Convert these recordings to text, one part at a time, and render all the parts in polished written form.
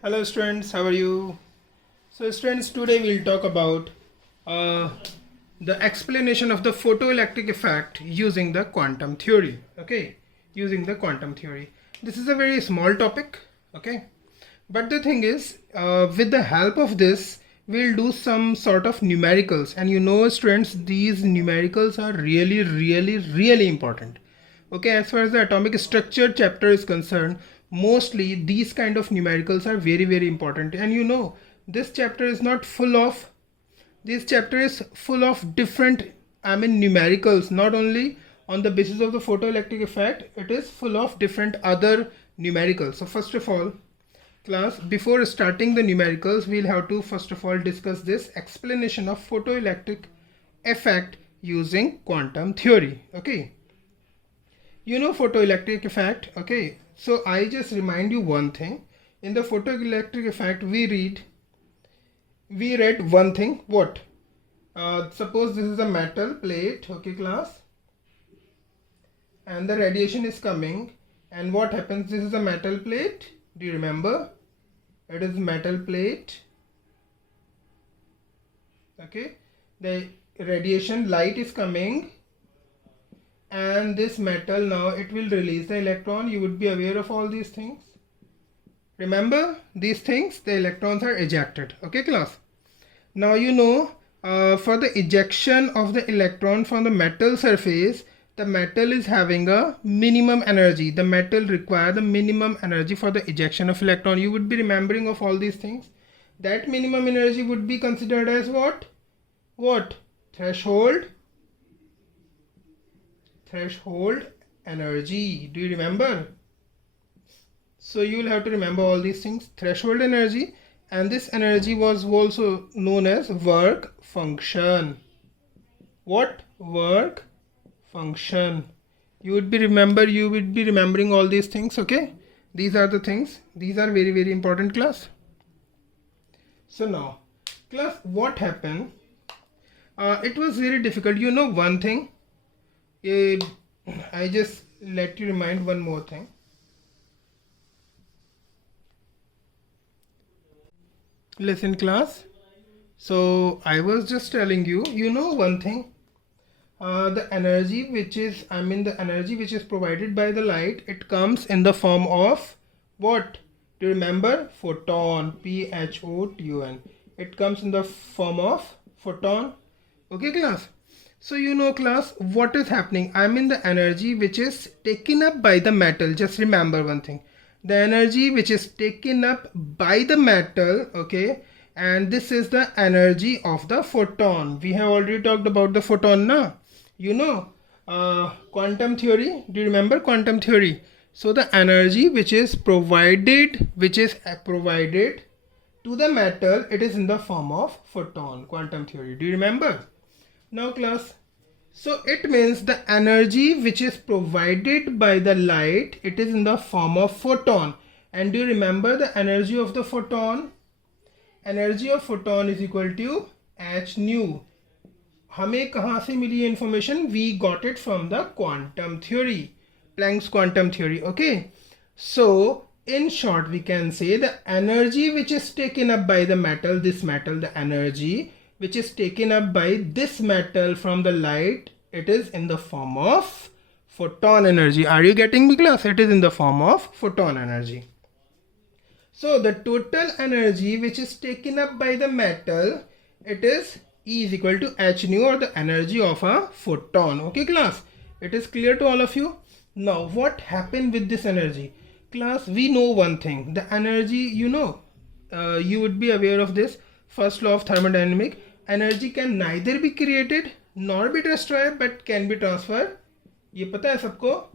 Hello students, how are you? So students, today we'll talk about uh, the explanation of the photoelectric effect using the quantum theory. Okay, using the quantum theory. This is a very small topic. Okay, but the thing is, with the help of this, we'll do some sort of numericals. And you know students, these numericals are really important. Okay, as far as the atomic structure chapter is concerned, mostly these kind of numericals are very important. And you know, this chapter is not full of, this chapter is full of different, numericals. Not only on the basis of the photoelectric effect, it is full of different other numericals. So first of all, class, before starting the numericals, we'll have to first of all discuss this explanation of photoelectric effect using quantum theory. Okay, you know photoelectric effect. Okay, so I just remind you one thing. In the photoelectric effect, we read one thing. What? Suppose this is a metal plate. Okay, class, and the radiation is coming, and what happens? This is a metal plate. Do you remember? It is metal plate. Okay, the radiation light is coming, and this metal, now it will release the electron. You would be aware of all these things. Remember these things, the electrons are ejected. Okay, class. Now you know, for the ejection of the electron from the metal surface, the metal is having a minimum energy. The metal require the minimum energy for the ejection of electron. You would be remembering of all these things. That minimum energy would be considered as what? What? Threshold energy. Do you remember? So you will have to remember all these things. Threshold energy, and this energy was also known as work function. What? Work function. You would be remembering all these things. Okay, these are the things. These are very important, class. So now, class, what happened? It was very difficult. You know one thing. I just let you remind one more thing. Listen, class. So I was just telling you, you know one thing. The energy which is, the energy which is provided by the light, it comes in the form of what? Do you remember? Photon. Photon. It comes in the form of photon. Okay, class. So you know, class, what is happening? The energy which is taken up by the metal. Just remember one thing. The energy which is taken up by the metal, okay, and this is the energy of the photon. We have already talked about the photon now. You know, quantum theory. Do you remember quantum theory? So the energy which is provided to the metal, it is in the form of photon. Quantum theory. Do you remember? Now, class, so it means the energy which is provided by the light, it is in the form of photon. And do you remember the energy of the photon? Energy of photon is equal to h nu. हमें कहाँ से मिली information? We got it from the quantum theory, Planck's quantum theory. Okay, so in short, we can say the energy which is taken up by the metal, this metal, the energy which is taken up by this metal from the light, it is in the form of photon energy. Are you getting me, class? It is in the form of photon energy. So the total energy which is taken up by the metal, it is E is equal to h nu, or the energy of a photon. Okay, class, it is clear to all of you. Now what happened with this energy? Class, we know one thing. The energy, you know, you would be aware of this first law of thermodynamic. Energy can neither be created nor be destroyed, but can be transferred. ये पता है सबको?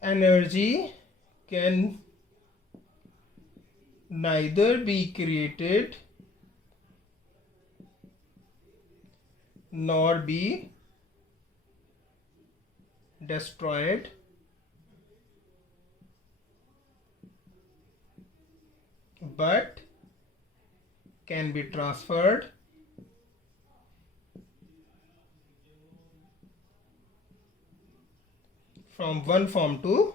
Energy can neither be created nor be destroyed, but can be transferred from one form to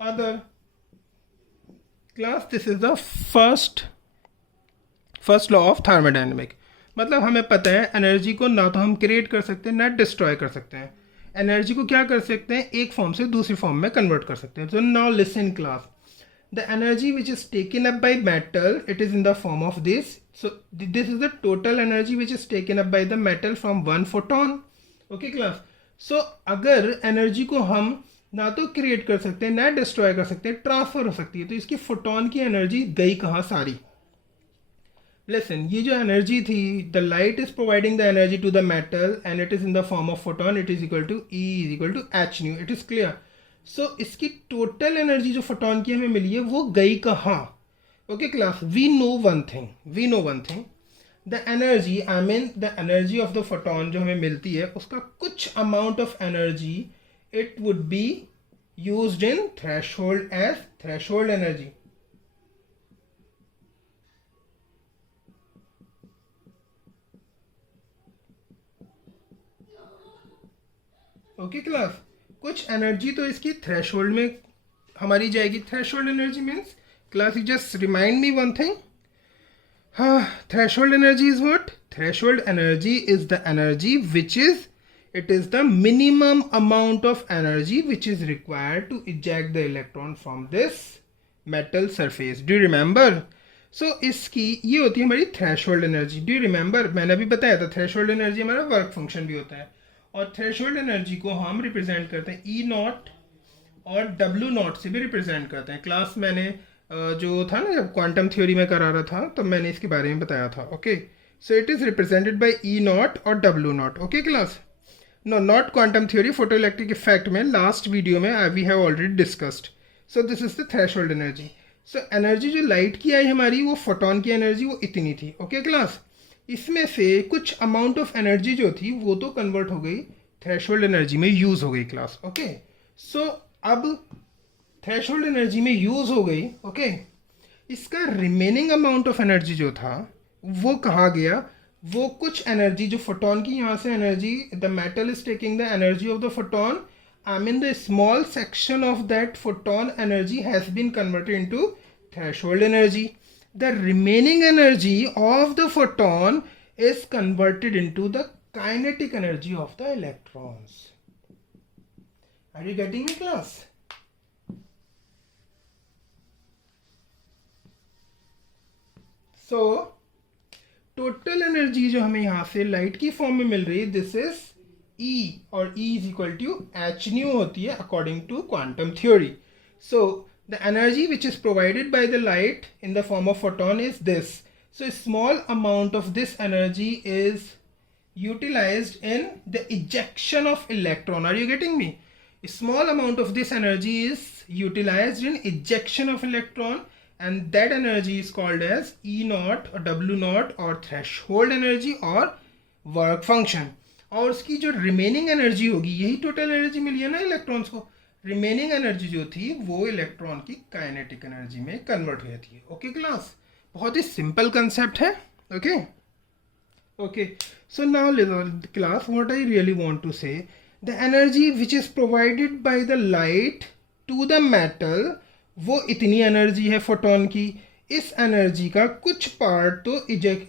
other. Class, this is the first law of thermodynamic. मतलब हमें पता है energy को ना तो हम क्रिएट कर सकते हैं ना डिस्ट्रॉय कर सकते हैं. एनर्जी को क्या कर सकते हैं, एक फॉर्म से दूसरी फॉर्म में कन्वर्ट कर सकते हैं. So now listen class. The energy which is taken up by metal, it is in the form of this. So this is the total energy which is taken up by the metal from one photon. Okay class. So अगर energy को हम ना तो create कर सकते हैं ना destroy कर सकते हैं, ट्रांसफर हो सकती है, तो इसकी फोटोन की एनर्जी गई कहाँ सारी. Listen, ये जो एनर्जी थी, the light is providing the energy to the metal and it is in the form of photon. It is equal to E is equal to H nu. It is clear. So इसकी total energy जो photon की हमें मिली है वो गई कहाँ. Okay class, we know one thing. The energy, I mean the energy of the photon जो हमें मिलती है, उसका कुछ amount of energy it would be used in threshold as threshold energy. Okay class, कुछ एनर्जी तो इसकी थ्रेशोल्ड में हमारी जाएगी. Threshold energy means class, you just remind me one thing. हाँ, threshold energy is what? Threshold energy is the energy which is, it is the minimum amount of energy which is required to eject the electron from this metal surface. Do you remember? So इसकी ये होती है हमारी threshold energy. Do you remember? मैंने अभी बताया था threshold energy हमारा वर्क फंक्शन भी होता है, और थ्रेशोल्ड एनर्जी को हम रिप्रेजेंट करते हैं E नॉट और W नॉट से भी रिप्रेजेंट करते हैं. क्लास मैंने जो था ना, जब क्वांटम थ्योरी में करा रहा था तब मैंने इसके बारे में बताया था. Okay, so it is represented by E naught और W naught. Okay class, no not quantum theory, photoelectric effect में लास्ट वीडियो में we have already discussed. So this is the threshold energy. So energy जो light की आई हमारी, वो photon की energy वो इतनी थी. ओके क्लास, इसमें से कुछ अमाउंट ऑफ एनर्जी जो थी वो तो कन्वर्ट हो गई थ्रेशोल्ड एनर्जी में, यूज़ हो गई क्लास. ओके, सो अब थ्रेशोल्ड एनर्जी में यूज़ हो गई. ओके, इसका रिमेनिंग अमाउंट ऑफ एनर्जी जो था वो कहाँ गया? वो कुछ एनर्जी जो फोटोन की, यहाँ से एनर्जी, the metal is taking the energy of the photon, I mean the small section of that photon energy has been converted into threshold energy. The remaining energy of the photon is converted into the kinetic energy of the electrons. Are you getting me class? So total energy जो हमें यहाँ से light की form में मिल रही है, this is E, और E is equal to H nu होती है according to quantum theory. So the energy which is provided by the light in the form of photon is this. So small amount of this energy is utilized in the ejection of electron. Are you getting me? Small amount of this energy is utilized in ejection of electron, and that energy is called as E naught or W naught or threshold energy or work function. और उसकी जो remaining energy होगी, यही total energy मिली है ना electrons को, remaining energy जो थी वो इलेक्ट्रॉन की काइनेटिक एनर्जी में कन्वर्ट हो जाती है. ओके क्लास, बहुत ही सिंपल कंसेप्ट है. Okay okay, so now class, what I really want to say, the energy which is provided by the light to the metal, वो इतनी एनर्जी है फोटोन की. इस एनर्जी का कुछ पार्ट तो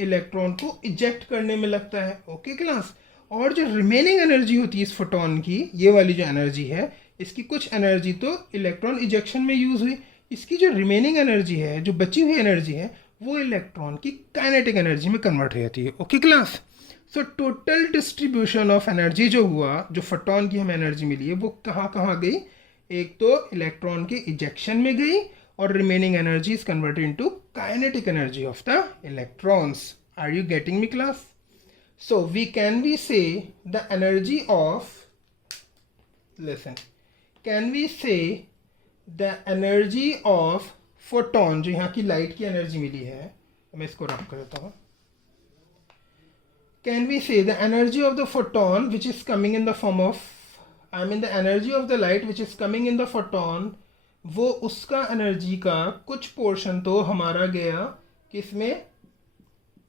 इलेक्ट्रॉन को इजेक्ट करने में लगता है. ओके क्लास, और जो रिमेनिंग एनर्जी होती है इस फोटोन की, ये वाली जो एनर्जी है, इसकी कुछ एनर्जी तो इलेक्ट्रॉन इजेक्शन में यूज़ हुई. इसकी जो रिमेनिंग एनर्जी है, जो बची हुई एनर्जी है, वो इलेक्ट्रॉन की काइनेटिक एनर्जी में कन्वर्ट हो जाती है. Okay class, so total distribution of energy जो हुआ, जो फोटोन की हमें एनर्जी मिली है, वो कहाँ कहाँ गई? एक तो इलेक्ट्रॉन के इजेक्शन में गई, और remaining energy is converted into kinetic energy of the electrons. Are you getting me class? So we can we say the energy of, listen, can we say the energy of photon, जो यहाँ की light की energy मिली है, मैं इसको rough कर देता हूँ. Can we say the energy of the photon which is coming in the form of, I mean the energy of the light which is coming in the photon, वो उसका energy का कुछ पोर्शन तो हमारा गया किसमें?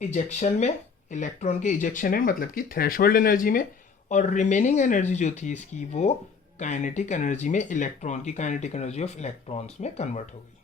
इजेक्शन में, electron के इजेक्शन में, मतलब कि थ्रेशोल्ड एनर्जी में, और रिमेनिंग एनर्जी जो थी इसकी वो काइनेटिक एनर्जी में इलेक्ट्रॉन की काइनेटिक एनर्जी ऑफ इलेक्ट्रॉन्स में कन्वर्ट हो गई।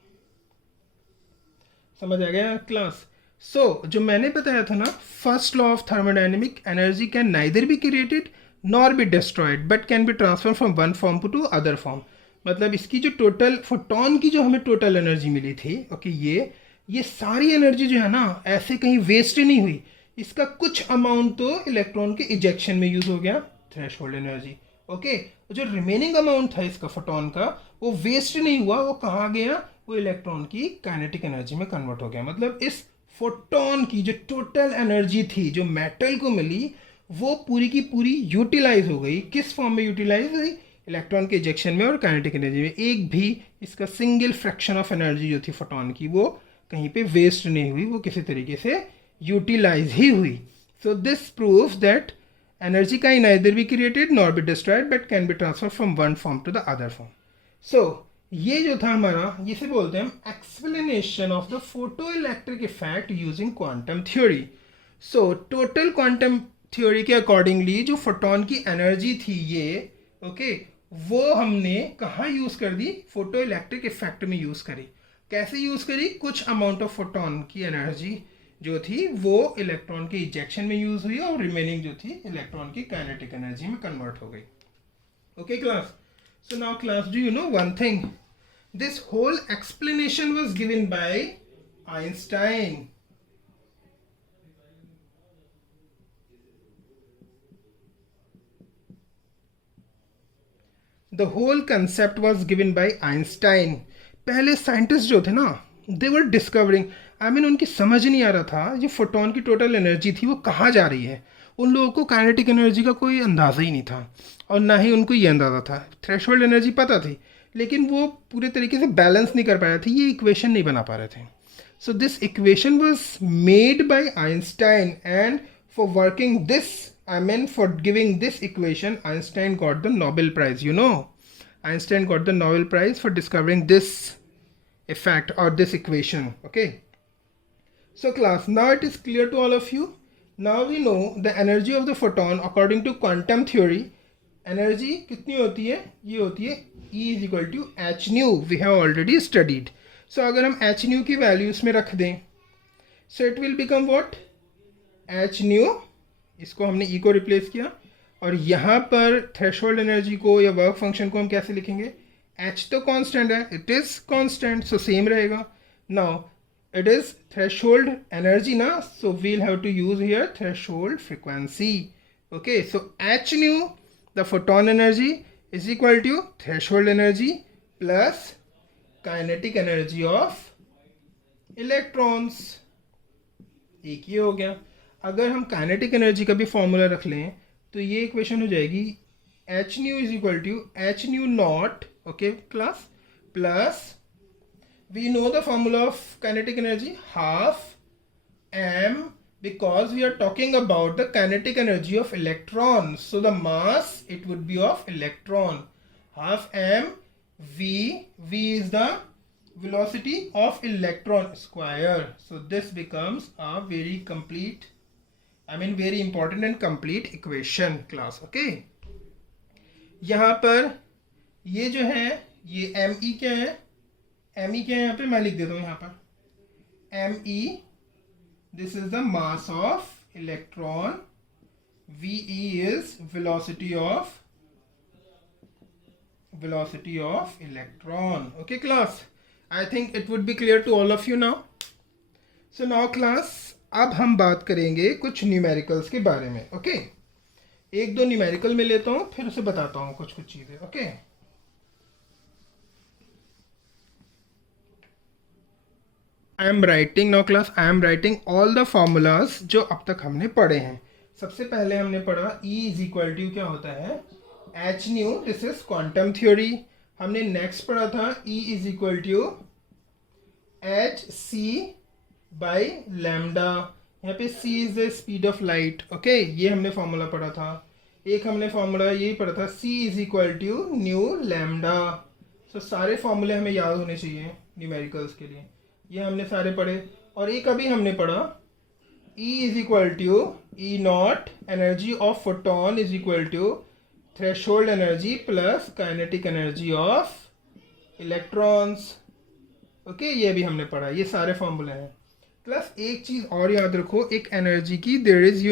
समझ आ गया क्लास? जो मैंने बताया था ना, first law of thermodynamic, energy can neither be created nor be destroyed but can be transfer from one form to other form. मतलब इसकी जो टोटल फोटोन की जो हमें टोटल एनर्जी मिली थी, ओके, ये सारी एनर्जी जो है ना ऐसे कहीं वेस्ट नहीं हुई। इसका कुछ अमाउंट तो इलेक्ट्रॉन के इजेक्शन में यूज हो गया, थ्रेशोल्ड एनर्जी, ओके। जो रिमेनिंग अमाउंट था इसका फोटोन का, वो वेस्ट नहीं हुआ, वो कहाँ गया, वो इलेक्ट्रॉन की काइनेटिक एनर्जी में कन्वर्ट हो गया। मतलब इस फोटोन की जो टोटल एनर्जी थी जो मेटल को मिली, वो पूरी की पूरी यूटिलाइज हो गई। किस फॉर्म में यूटिलाइज हुई? इलेक्ट्रॉन के इजेक्शन में और काइनेटिक एनर्जी में। एक भी इसका सिंगल फ्रैक्शन ऑफ एनर्जी जो थी फोटोन की, वो कहीं पे वेस्ट नहीं हुई, वो किसी तरीके से यूटिलाइज ही हुई। So this proves that energy can neither be created nor be destroyed but can be transfer from one form to the other form. So ये जो था हमारा, इसे बोलते हैं हम explanation of the photo electric effect using quantum theory. So total quantum theory के accordingly जो फोटोन की एनर्जी थी ये, ओके, वो हमने कहाँ यूज़ कर दी? फोटो इलेक्ट्रिक इफेक्ट में यूज़ करी। कैसे यूज़ करी? कुछ अमाउंट ऑफ फोटोन की एनर्जी जो थी वो इलेक्ट्रॉन के इजेक्शन में यूज़ हुई और रिमेनिंग जो थी इलेक्ट्रॉन की काइनेटिक एनर्जी में कन्वर्ट हो गई। Okay class? So now class, do you know one thing? This whole explanation was given by Einstein. The whole concept was given by Einstein. पहले साइंटिस्ट जो थे ना, they were discovering, उनकी समझ नहीं आ रहा था ये फोटोन की टोटल एनर्जी थी वो कहाँ जा रही है। उन लोगों को काइनेटिक एनर्जी का कोई अंदाज़ा ही नहीं था, और ना ही उनको ये अंदाज़ा था। थ्रेशोल्ड एनर्जी पता थी, लेकिन वो पूरे तरीके से बैलेंस नहीं कर पा रहे थे, ये इक्वेशन नहीं बना पा रहे थे। So this equation was made by Einstein, and for working this, for giving this equation, Einstein got the Nobel prize. Einstein got the Nobel Prize for discovering this effect or this equation. Okay, so class, now it is clear to all of you. Now we know the energy of the photon according to quantum theory. Energy कितनी होती है? ये होती है E is equal to h nu. We have already studied. So अगर हम h nu की value इसमें रख दें, so it will become what? h nu, इसको हमने E को रिप्लेस किया, और यहाँ पर थ्रेशोल्ड एनर्जी को या वर्क फंक्शन को हम कैसे लिखेंगे? h तो कांस्टेंट है, it is constant, so same रहेगा। Now it is threshold energy ना, so we'll have to use here threshold frequency. Okay, so h nu the photon energy is equal to threshold energy plus kinetic energy of electrons. एक ही हो गया। अगर हम kinetic energy का भी formula रख लें तो ये इक्वेशन हो जाएगी h nu is equal to h nu naught, okay class, plus we know the formula of kinetic energy, half m, because we are talking about the kinetic energy of electrons, so the mass it would be of electron, half m v is the velocity of electron square. So this becomes a very complete, very important and complete equation class. Okay, यहाँ पर ये जो है ये me क्या है? me क्या है यहाँ पे? मैं लिख देता हूँ यहाँ पर me, this is the mass of electron, ve is velocity of electron. Okay class, I think it would be clear to all of you now. So now class, अब हम बात करेंगे कुछ न्यूमेरिकल्स के बारे में। ओके, एक दो न्यूमेरिकल में लेता हूँ, फिर उसे बताता हूँ कुछ चीज़ें। Okay, I am writing now class, I am writing all the formulas जो अब तक हमने पढ़े हैं। सबसे पहले हमने पढ़ा E इज इक्वल टू क्या होता है? h nu, this is quantum theory. हमने नेक्स्ट पढ़ा था E is equal to h c by lambda. यहाँ पे c is the speed of light. Okay, ये हमने फॉर्मूला पढ़ा था। एक हमने फॉर्मूला यही पढ़ा था, c is equal to nu lambda. So सारे फॉर्मूले हमें याद होने चाहिए न्यूमेरिकल्स के लिए, ये हमने सारे पढ़े। और एक अभी हमने पढ़ा E is equal to E naught, energy of photon is equal to threshold energy plus kinetic energy of electrons. Okay, ये भी हमने पढ़ा, ये सारे फॉर्मूले हैं। प्लस एक चीज और याद रखो, एक एनर्जी की there is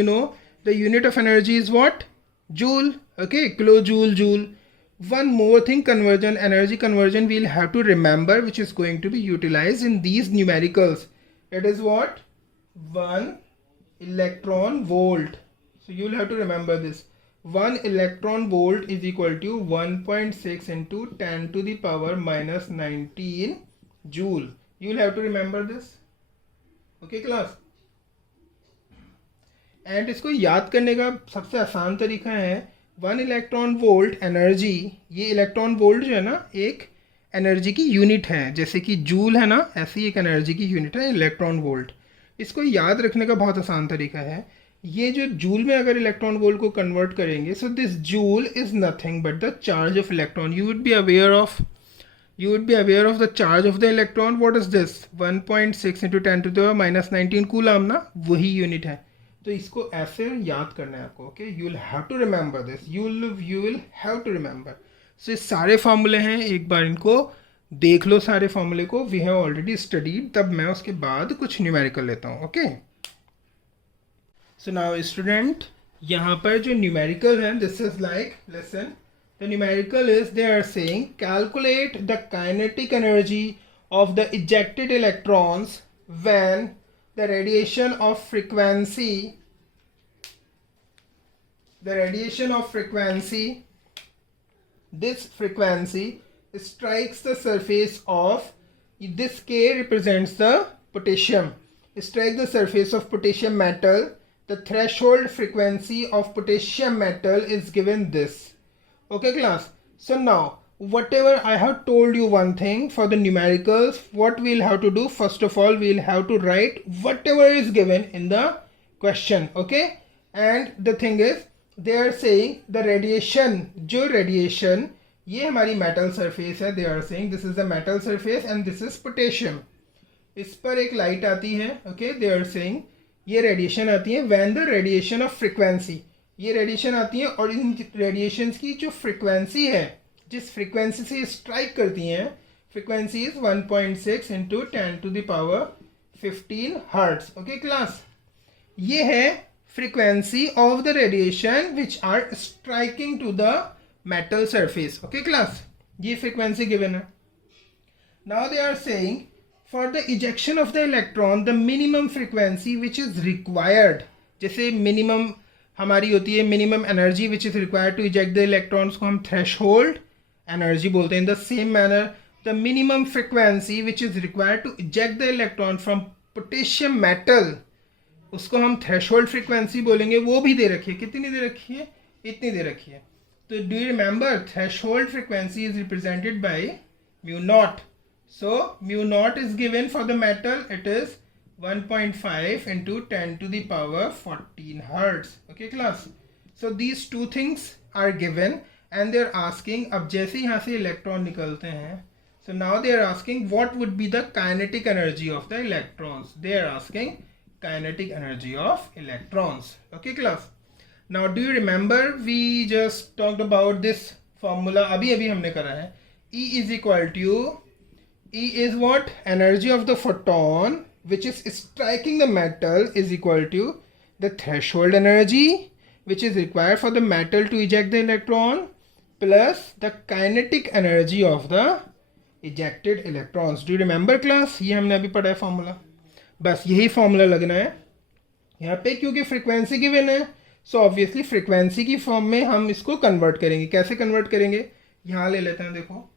the unit of energy is what? Joule. Okay, kilo joule, joule. One more thing, conversion, energy conversion we'll have to remember, which is going to be utilized in these numericals. It is what? 1 electron volt. So you'll have to remember this. 1 electron volt is equal to 1.6 into 10 to the power minus 19 joule. You'll have to remember this. Okay class? And इसको याद करने का सबसे आसान तरीका है 1 electron volt energy. ये electron volt जो है ना, एक एनर्जी की यूनिट है, जैसे कि जूल है ना, ऐसी ही एक एनर्जी की यूनिट है इलेक्ट्रॉन वोल्ट। इसको याद रखने का बहुत आसान तरीका है, ये जो जूल में अगर इलेक्ट्रॉन वोल्ट को कन्वर्ट करेंगे, so this joule is nothing but the charge of electron. You would be aware of the charge of the electron. What is this? 1.6 into 10 to the minus 19 coulomb ना, वही unit है। तो इसको ऐसे याद करना है आपको। Okay, you will have to remember this, you will have to remember. So ये सारे फॉर्मूले हैं, एक बार इनको देख लो सारे फॉर्मूले को। वी हैव ऑलरेडी स्टडीड, तब मैं उसके बाद कुछ न्यूमेरिकल लेता हूँ। ओके, सो नाउ स्टूडेंट, यहाँ पर जो न्यूमेरिकल है, this is like, listen, the numerical is they are saying calculate the kinetic energy of the ejected electrons when the radiation of frequency this frequency strikes the surface of this K represents the potassium, strike the surface of potassium metal. The threshold frequency of potassium metal is given this. Okay class, so now whatever I have told you, one thing for the numericals, what we'll have to do, first of all we'll have to write whatever is given in the question. Okay, and the thing is they are saying the radiation, जो radiation, ये हमारी metal surface है, they are saying this is the metal surface and this is potassium. इस पर एक light आती है। okay, they are saying ये radiation आती है when the radiation of frequency, ये radiation आती है और इन radiations की जो frequency है, जिस फ्रीक्वेंसी से स्ट्राइक करती हैं, frequency is 1.6 into 10 to the power 15 hertz. Okay class, ये है frequency of the radiation which are striking to the metal surface. Okay class, ये फ्रीक्वेंसी गिवन है। Now they are saying for the ejection of the electron the minimum frequency which is required, जैसे minimum हमारी होती है minimum energy which is required to eject the electrons को हम threshold energy बोलते हैं। In the same manner the minimum frequency which is required to eject the electron from potassium metal, उसको हम थ्रेशोल्ड फ्रिक्वेंसी बोलेंगे। वो भी दे रखी है, कितनी दे रखी है? इतनी दे रखी है। तो do you remember threshold frequency is represented by mu naught. So mu naught is given for the metal, it is 1.5 into 10 to the power 14 hertz. Okay class, so these two things are given and they are asking, अब जैसे यहाँ से electron निकलते हैं, so now they are asking what would be the kinetic energy of the electrons. They are asking kinetic energy of electrons. Okay class, now do you remember we just talked about this formula, अभी हमने करा है। E is equal to, E is what? Energy of the photon which is striking the metal is equal to the threshold energy which is required for the metal to eject the electron plus the kinetic energy of the ejected electrons. Do you remember class? ये हमने अभी पढ़ा है formula, बस यही formula लगना है यहाँ पे, क्योंकि फ्रीक्वेंसी गिवन है। सो ऑब्वियसली फ्रीक्वेंसी की फॉर्म में हम इसको कन्वर्ट करेंगे। कैसे कन्वर्ट करेंगे? यहाँ ले लेते हैं, देखो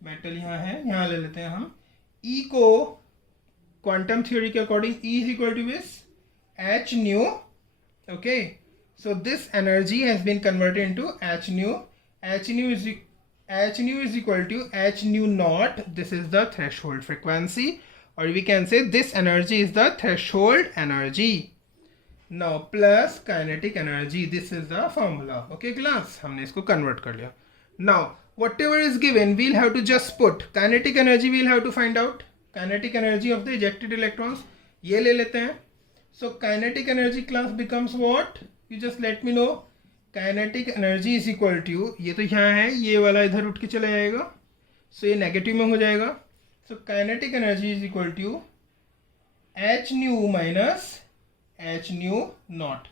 मेटल यहाँ है, यहाँ ले लेते हैं हम E को क्वांटम थ्योरी के according E is equal to this h nu. Okay, so this energy has been converted into h nu. H nu is equal to h nu naught. This is the threshold frequency, or we can say this energy is the threshold energy. Now plus kinetic energy, this is the formula. Okay class, हमने इसको convert कर लिया। Now whatever is given, we'll have to just put kinetic energy, we'll have to find out kinetic energy of the ejected electrons, ये ले लेते हैं। So kinetic energy class becomes what? You just let me know kinetic energy is equal to, ये तो यहाँ है, ये वाला इधर उठ के चला जाएगा, सो ये नेगेटिव में हो जाएगा. So kinetic energy is equal to H nu minus h nu naught.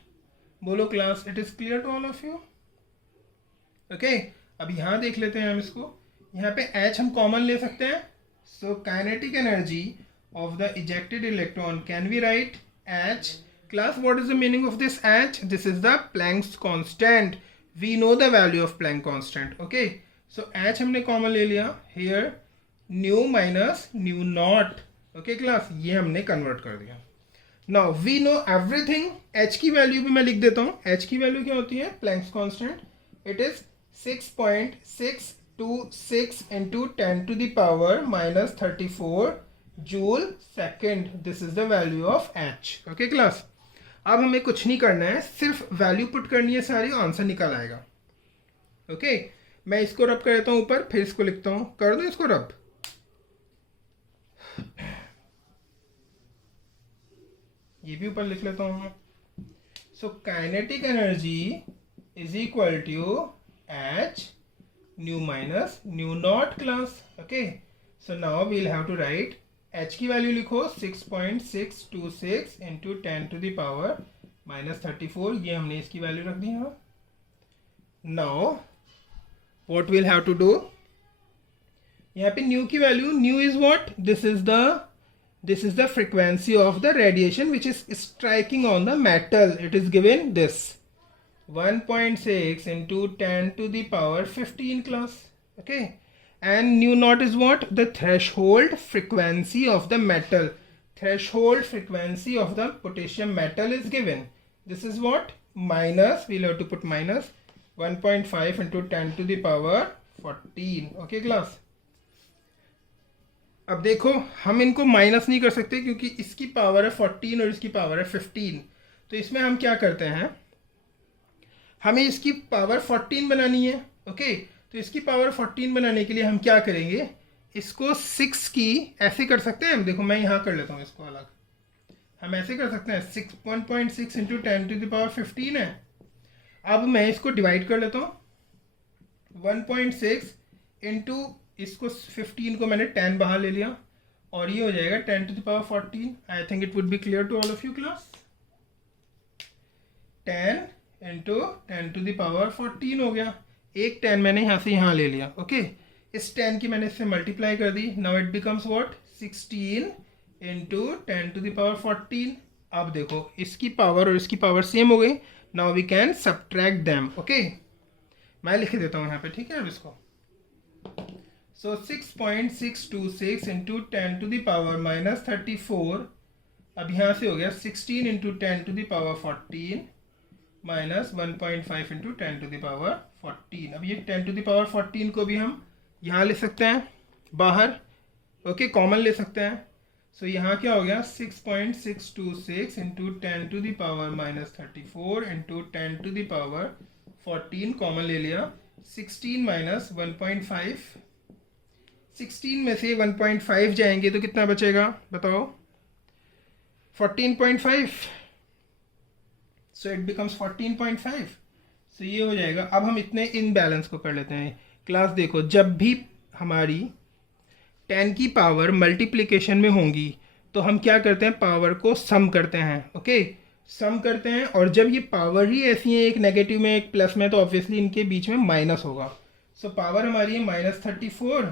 बोलो class, it is clear to all of you? Okay, अब यहाँ देख लेते हैं हम इसको. यहाँ पे एच हम कॉमन ले सकते हैं. सो kinetic energy of the ejected electron can we write h. Class, what is the meaning of this h? This is the Planck's constant. We know the value of Planck constant. Okay, so h हमने common ले लिया. Here nu minus nu naught. Okay class, ये हमने convert कर दिया. Now we know everything. h की value भी मैं लिख देता हूँ. h की वैल्यू क्या होती है? Planck's constant. It is 6.626 into 10 to the power minus 34 joule second. This is the value of H. Okay class, अब हमें कुछ नहीं करना है, सिर्फ वैल्यू पुट करनी है, सारी आंसर निकल आएगा. ओके, मैं इसको रब कर देता हूं ऊपर, फिर इसको लिखता हूं. कर दो इसको रब. ये भी ऊपर लिख लेता हूं मैं. So kinetic energy is equal to H nu minus nu naught class. Okay, so now we'll have to write h की वैल्यू लिखो 6.626 into 10 to the power minus 34. ये हमने इसकी वैल्यू रख दी है. Now what will have to do, यहाँ पे न्यू की value, nu is what, this is the frequency of the radiation which is striking on the metal. It is given this 1.6 into 10 to the power 15 class. Okay, and nu naught is what? The threshold frequency of the metal. Threshold frequency of the potassium metal is given. This is what? Minus, we'll have to put minus 1.5 into 10 to the power 14. Okay class, अब देखो हम इनको minus नहीं कर सकते क्योंकि इसकी power है 14 और इसकी पावर है 15. तो इसमें हम क्या करते हैं, हमें इसकी पावर 14 बनानी है. ओके, तो इसकी पावर 14 बनाने के लिए हम क्या करेंगे, इसको 6 की ऐसे कर सकते हैं हम. देखो मैं यहाँ कर लेता हूँ इसको अलग. हम ऐसे कर सकते हैं 1.6 इंटू 10 टू द पावर 15 है. अब मैं इसको डिवाइड कर लेता हूँ. 1.6 इंटू इसको 15 को मैंने 10 बाहर ले लिया और ये हो जाएगा 10 to the power 14. I think it would be clear to all of you class. 10 into 10 to the power 14 हो गया. एक 10 मैंने यहाँ से यहाँ ले लिया. ओके, इस 10 की मैंने इससे मल्टीप्लाई कर दी. Now it becomes what, 16 into 10 to the power 14. अब देखो इसकी पावर और इसकी पावर सेम हो गई. Now we can subtract them. Okay, मैं लिख देता हूँ यहाँ पे. ठीक है, अब इसको so 6.626 into 10 to the power minus 34. अब यहाँ से हो गया 16 into 10 to the power 14 minus 1.5 into 10 to the power 14. अब ये 10 टू द पावर 14 को भी हम यहाँ ले सकते हैं बाहर. ओके, कॉमन ले सकते हैं. सो यहाँ क्या हो गया 6.626 into 10 to the power minus 34 into 10 to the power 14 common ले लिया. 16 माइनस 1.5, 16 में से 1.5 जाएंगे तो कितना बचेगा बताओ, 14.5. सो इट बिकम्स 14.5. सो ये हो जाएगा. अब हम इतने इन बैलेंस को कर लेते हैं. क्लास देखो, जब भी हमारी 10 की पावर मल्टीप्लिकेशन में होंगी तो हम क्या करते हैं, पावर को सम करते हैं. ओके, सम करते हैं. और जब ये पावर ही ऐसी है, एक नेगेटिव में एक प्लस में, तो ऑब्वियसली इनके बीच में माइनस होगा. सो पावर हमारी है माइनस 34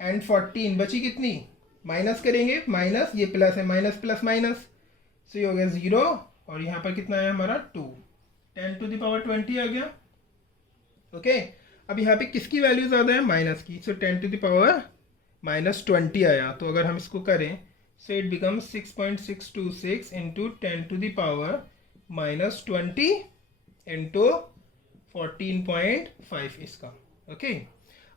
एंड 14. बची कितनी, माइनस करेंगे, माइनस, ये प्लस है, माइनस प्लस माइनस. सो ये हो गया 0 और यहाँ पर कितना है हमारा 2. 10 टू द पावर 20 आ गया. ओके, अब यहाँ पे किसकी वैल्यू ज़्यादा है, माइनस की. So 10 to the power minus 20 आया. तो अगर हम इसको करें, so it becomes 6.626 into 10 to the power minus 20 into 14.5 इसका. ओके,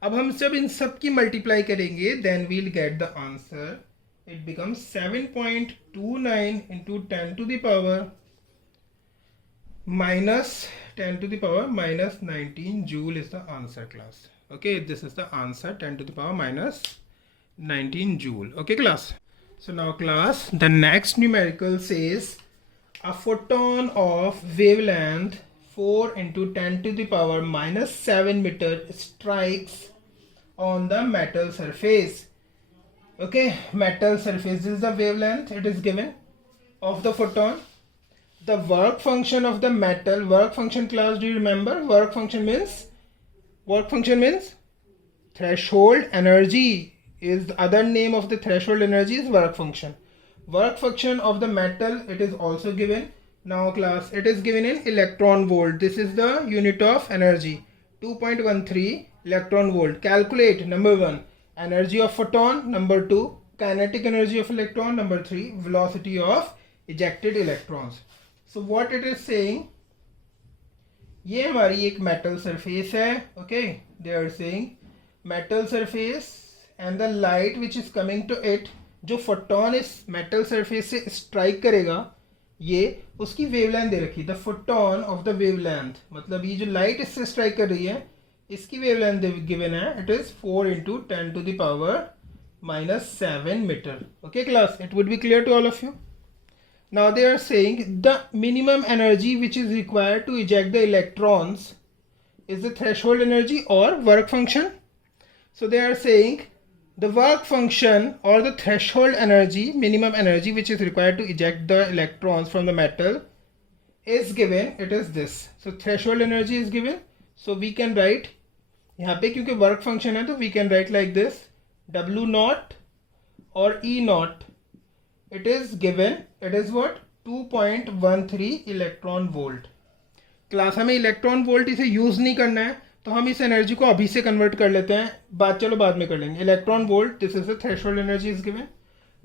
अब हम सब इन सब की मल्टीप्लाई करेंगे, then we'll get the answer. It becomes 7.29 into 10 to the power minus 10 to the power minus 19 joule is the answer class. Okay, this is the answer, 10 to the power minus 19 joule. Okay class, so now class, the next numerical says A photon of wavelength 4 into 10 to the power minus 7 meter strikes on the metal surface. Okay, metal surface, this is the wavelength it is given of the photon. The work function of the metal, work function class, do you remember? Work function means threshold energy is the other name of the threshold energy is work function. Work function of the metal, it is also given. Now class, it is given in electron volt. This is the unit of energy, 2.13 electron volt. Calculate number 1 energy of photon, number 2 kinetic energy of electron, number 3 velocity of ejected electrons. So what it is saying, ये हमारी एक metal surface है. Okay, they are saying metal surface and the light which is coming to it, जो photon इस metal surface से strike करेगा, ये उसकी wavelength दे रखी. The photon of the wavelength, मतलब ये जो light इससे strike कर रही है, इसकी wavelength given है, it is 4 into 10 to the power minus 7 meter. Okay class, it would be clear to all of you. Now they are saying the minimum energy which is required to eject the electrons is the threshold energy or work function. So they are saying the work function or the threshold energy, minimum energy which is required to eject the electrons from the metal is given, it is this. So threshold energy is given, so we can write यहाँ पे क्योंकि work function है तो we can write like this, W naught or E naught, it is given, it is what 2.13 electron volt. Class हमें electron volt इसे use नहीं करना है तो हम इस एनर्जी को अभी से कन्वर्ट कर लेते हैं, चलो बाद में कर लेंगे. Electron volt, this is the threshold energy is given.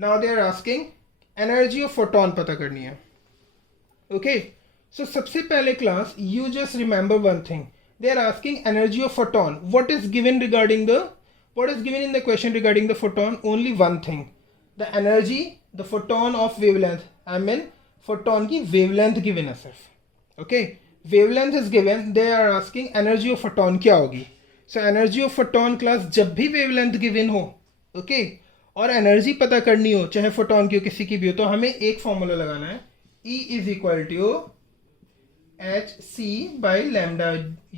Now they are asking energy of photon पता करनी है. ओके, सो सबसे पहले class you just remember one thing, they are asking energy of photon. What is given regarding the, what is given in the question regarding the photon? Only one thing, the energy, the photon of wavelength. I mean photon की wavelength given है सिर्फ. Okay, wavelength is given, they are asking energy of photon क्या होगी. So energy of photon class जब भी wavelength given हो, okay, और energy पता करनी हो, चाहे फोटोन की हो किसी की भी हो, तो हमें एक फॉर्मूला लगाना है, E is equal to hc by lambda.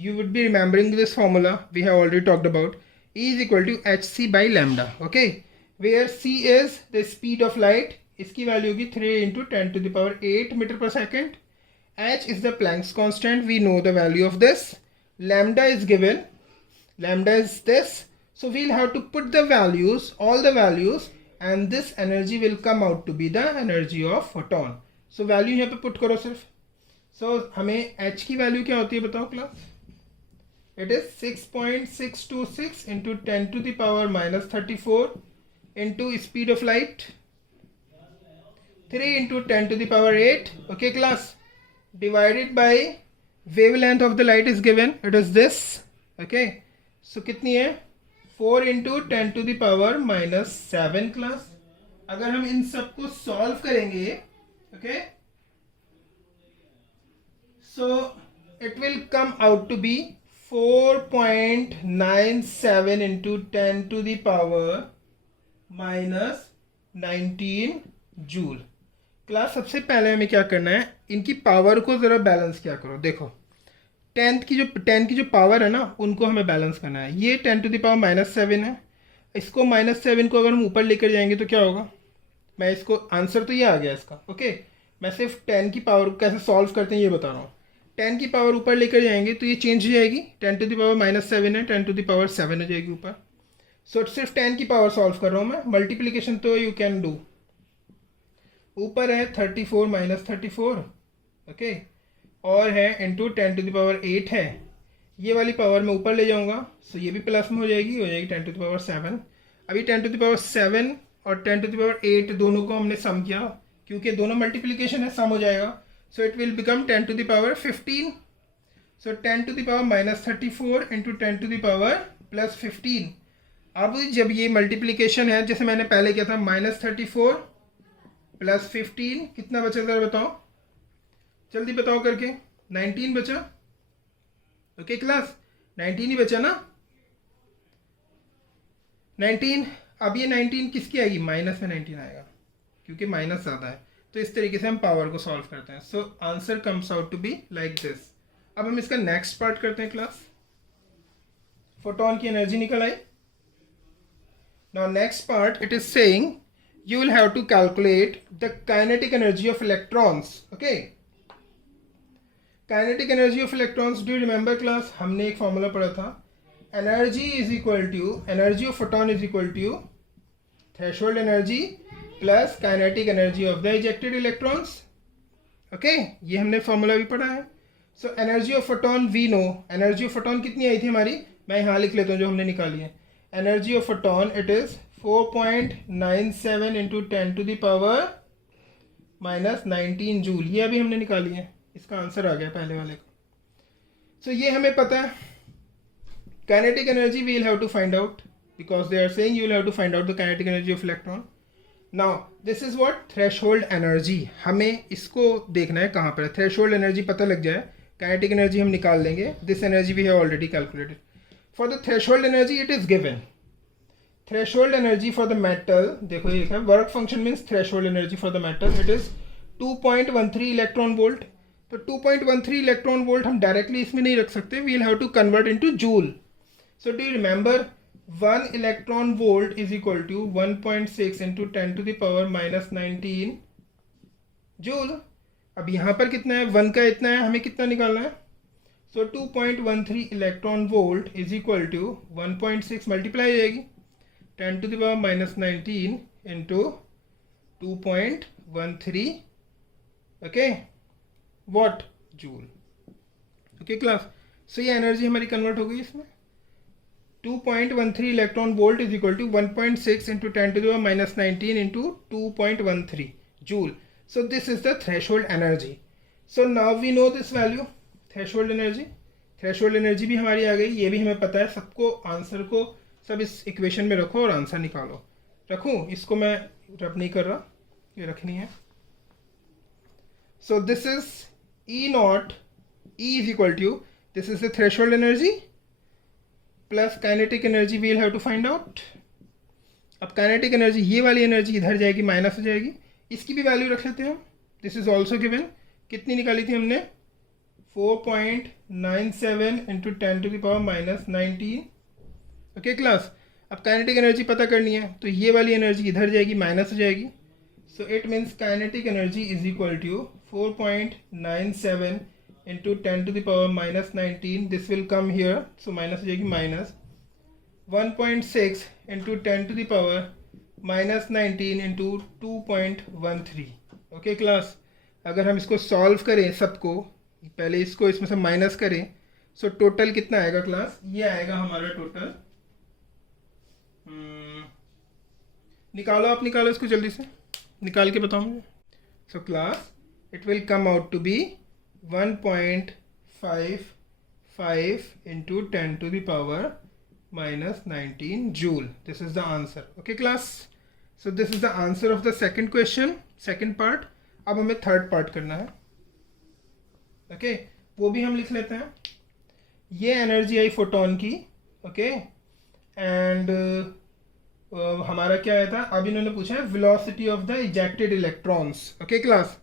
You would be remembering this formula, we have already talked about. E is equal to hc by lambda. Okay, where c is the speed of light, इसकी value होगी 3 into 10 to the power 8 meter per second. H is the Planck's constant, we know the value of this. Lambda is given, lambda is this, so we'll have to put the values, all the values, and this energy will come out to be the energy of photon. So value यहाँ पे put करो सिर्फ. So हमें H की value क्या होती है बताओ class? It is 6.626 into 10 to the power minus 34 into speed of light 3 into 10 to the power 8. Okay class, divided by wavelength of the light is given, it is this. Okay, so कितनी है? 4 into 10 to the power minus 7 class. अगर हम इन सबको solve करेंगे, okay, so it will come out to be 4.97 into 10 to the power minus 19 joule. Class सबसे पहले हमें क्या करना है, इनकी पावर को ज़रा बैलेंस क्या करो. देखो 10 की जो पावर है ना, उनको हमें बैलेंस करना है. ये 10 टू द पावर माइनस 7 है, इसको माइनस 7 को अगर हम ऊपर लेकर जाएंगे तो क्या होगा? मैं इसको आंसर तो ये आ गया इसका. ओके, मैं सिर्फ 10 की पावर कैसे सॉल्व करते हैं ये बता रहा हूँ. 10 की पावर ऊपर लेकर जाएंगे तो ये चेंज हो जाएगी, 10 टू द पावर माइनस 7 है, 10 टू द पावर 7 हो जाएगी ऊपर. सो सिर्फ 10 की पावर सॉल्व कर रहा हूँ मैं. मल्टीप्लीकेशन तो यू कैन डू. ऊपर है 34 माइनस 34, ओके, और है इंटू 10 टू द पावर 8 है. ये वाली पावर मैं ऊपर ले जाऊंगा, सो ये भी प्लस में हो जाएगी 10 टू द पावर 7. अभी 10 टू द पावर 7 और 10 टू द पावर 8 दोनों को हमने सम किया, क्योंकि दोनों मल्टीप्लीकेशन है, सम हो जाएगा. So it will become 10 to the power 15. So 10 to the power minus 34 into 10 to the power plus 15. अब जब ये मल्टीप्लीकेशन है, जैसे मैंने पहले किया था, माइनस 34 प्लस 15 कितना बचा ज़रा बताओ, जल्दी बताओ करके. 19 बचा. ओके क्लास, 19 ही बचा ना, 19. अब ये 19 किसकी आएगी? माइनस में 19 आएगा, क्योंकि माइनस ज़्यादा है. तो इस तरीके से हम पावर को सॉल्व करते हैं. So answer comes out to be like this. अब हम इसका नेक्स्ट पार्ट करते हैं क्लास. फोटोन की एनर्जी निकल आई. Now next part it is saying you will have to calculate the kinetic energy of electrons. Okay, kinetic energy of electrons, do you remember class? हमने एक फॉर्मूला पढ़ा था, energy is equal to, energy of photon is equal to threshold energy plus kinetic energy of the ejected electrons. Okay, ये हमने formula भी पढ़ा है. So energy of photon we know, energy of photon कितनी आई थी हमारी, मैं यहाँ लिख लेता हूँ जो हमने निकाली है. Energy of photon it is 4.97 into 10 to the power minus 19 joule. ये अभी हमने निकाली है, इसका आंसर आ गया पहले वाले का. सो ये हमें पता है. Kinetic energy we will have to find out because they are saying you will have to find out the kinetic energy of electron. Now this is what threshold energy. हमें इसको देखना है कहाँ पर है. थ्रेशोल्ड एनर्जी पता लग जाए, काइनेटिक एनर्जी हम निकाल लेंगे. This energy we have already calculated. For the threshold energy it is given. Threshold energy for the metal, देखो ये है work function means threshold energy for the metal it is 2.13 electron volt. तो 2.13 electron volt हम directly इसमें नहीं रख सकते, we will have to convert into joule. So do you remember 1 electron volt is equal to 1.6 into 10 to the power minus 19 joule. अब यहाँ पर कितना है, 1 का इतना है, हमें कितना निकालना है. So 2.13 electron volt is equal to 1.6 multiply हो जाएगी 10 to the power minus 19 into 2.13 okay what joule. okay class. so ये एनर्जी हमारी कन्वर्ट हो गई इसमें. 2.13 electron volt is equal to 1.6 into 10 to the power minus 19 into 2.13 joule. so this is the threshold energy. so now we know this value threshold energy. threshold energy भी हमारी आ गई, ये भी हमें पता है. सबको आंसर को सब इस इक्वेशन में रखो और आंसर निकालो. रखूं, इसको मैं रब नहीं कर रहा, ये रखनी है. So this is E naught, E is equal to, this is the threshold energy plus kinetic energy we will have to find out. अब काइनेटिक एनर्जी, ये वाली एनर्जी इधर जाएगी, माइनस हो जाएगी, इसकी भी वैल्यू रख लेते हैं हम. This is also given. कितनी निकाली थी हमने, 4.97 into 10 to the power minus 19. Okay class. अब काइनेटिक एनर्जी पता करनी है, तो ये वाली एनर्जी इधर जाएगी, माइनस हो जाएगी. So it means kinetic energy is equal to 4.97 into 10 to the power minus 19. This will come here, so minus हो जाएगी, minus 1.6 into 10 to the power minus 19 into 2.13. Okay class. अगर हम इसको सॉल्व करें सबको, पहले इसको इसमें से माइनस करें, सो टोटल कितना आएगा क्लास, ये आएगा हमारा टोटल. निकालो, आप निकालो इसको जल्दी से, निकाल के बताओ मुझे. So class it will come out to be 1.55 into 10 to the power minus 19 joule. This is the answer. Okay class. So this is the answer of the second question, second part. अब हमें third part करना है. Okay वो भी हम लिख लेते हैं. ये एनर्जी आई फोटोन की. ओके एंड हमारा क्या आया था, अब इन्होंने पूछा है velocity of the ejected electrons. Okay class.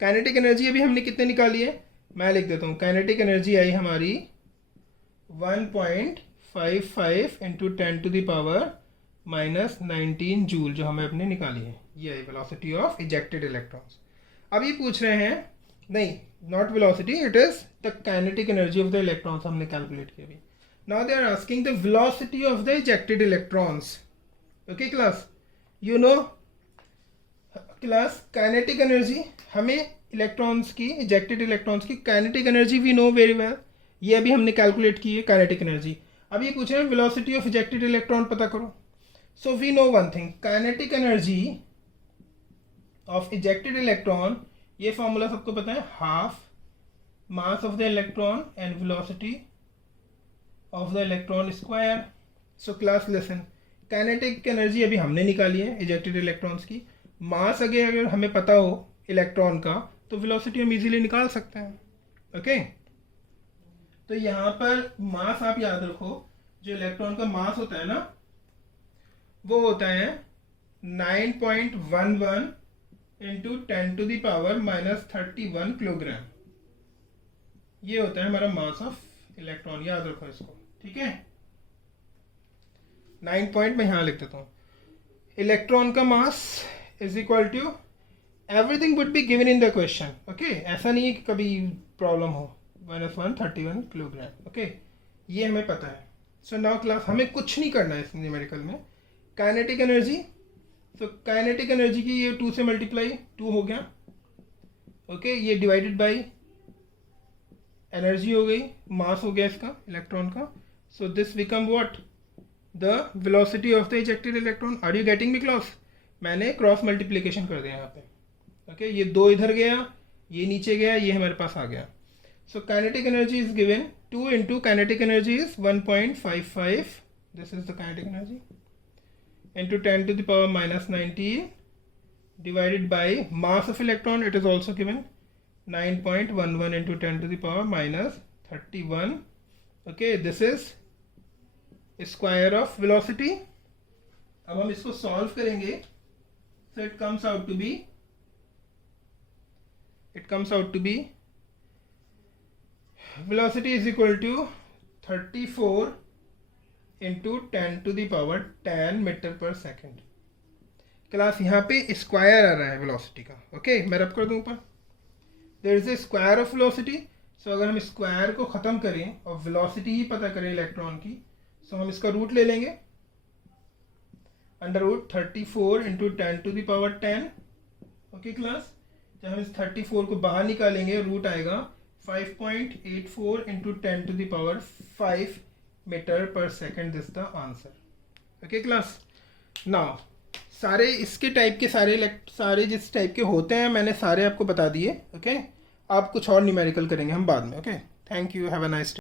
Kinetic energy अभी हमने कितने निकाली है, मैं लिख देता हूँ. काइनेटिक एनर्जी आई हमारी 1.55 into 10 to the power minus 19 joule, जो हमें अपने निकाली है. ये है वेलोसिटी ऑफ इजेक्टेड इलेक्ट्रॉन्स. अब ये पूछ रहे हैं, नहीं not velocity, it is the kinetic energy of the electrons हमने कैलकुलेट किया अभी. Now they are asking the velocity of the ejected electrons. Okay class. You know class kinetic energy, हमें इलेक्ट्रॉन्स की, इजेक्टेड इलेक्ट्रॉन्स की kinetic energy we know very well. ये अभी हमने calculate की है काइनेटिक एनर्जी. अब ये पूछ रहे हैं वेलोसिटी ऑफ इजेक्टेड इलेक्ट्रॉन पता करो. So we know one thing, kinetic energy of ejected electron, ये फॉर्मूला सबको पता है, half mass of the electron and velocity of the electron square. So class listen, kinetic energy अभी हमने निकाली है इजेक्टेड इलेक्ट्रॉन्स की. मास अगर हमें पता हो इलेक्ट्रॉन का, तो वेलोसिटी हम इजीली निकाल सकते हैं. ओके तो यहाँ पर मास आप याद रखो, जो इलेक्ट्रॉन का मास होता है ना, वो होता है 9.11 इंटू 10⁻⁻31 किलोग्राम। ये होता है हमारा मास ऑफ इलेक्ट्रॉन, याद रखो इसको, ठीक है। 9 पॉइंट मैं यहाँ लिख देता हूँ। इलेक्ट्रॉन का mass is equal to, everything would be given in the question, okay. ऐसा नहीं है कि कभी प्रॉब्लम हो। -131 किलोग्राम, ओके, ये हमें पता है। सो नाउ क्लास, हमें कुछ नहीं करना है इस न्यूमेरिकल में। काइनेटिक एनर्जी, तो काइनेटिक एनर्जी की ये 2 से मल्टीप्लाई 2 हो गया, ओके। ये डिवाइडेड बाय एनर्जी हो गई, मास हो गया इसका इलेक्ट्रॉन का। So this become what, the velocity of the ejected electron. Are you getting me class? मैंने क्रॉस मल्टीप्लिकेशन कर दिया यहाँ पे, ओके। ये 2 इधर गया, ये नीचे गया, ये हमारे पास आ गया। सो kinetic energy is given 2 into kinetic energy is 1.55, this is the kinetic energy, into 10⁻⁻19 divided by mass of electron, it is also given 9.11 into 10⁻⁻31, okay, this is square of velocity। अब हम इसको सॉल्व करेंगे, so it comes out to be velocity is equal to 34 into 10⁻10 metre पर second. Class यहाँ पे square आ रहा है velocity का, ओके। मैं रब कर दूँ ऊपर, there is a square of velocity. So अगर हम स्क्वायर को ख़त्म करें और वेलोसिटी ही पता करें इलेक्ट्रॉन की, सो हम इसका रूट ले लेंगे, under root 34 into 10⁻10, okay class. जब हम इस 34 को बाहर निकालेंगे, रूट आएगा 5.84 into 10⁵ मीटर पर second, this the answer, okay class. Now सारे इसके टाइप के सारे जिस टाइप के होते हैं मैंने सारे आपको बता दिए, ओके। आप कुछ और न्यूमेरिकल करेंगे हम बाद में, okay. Thank you, have a nice day.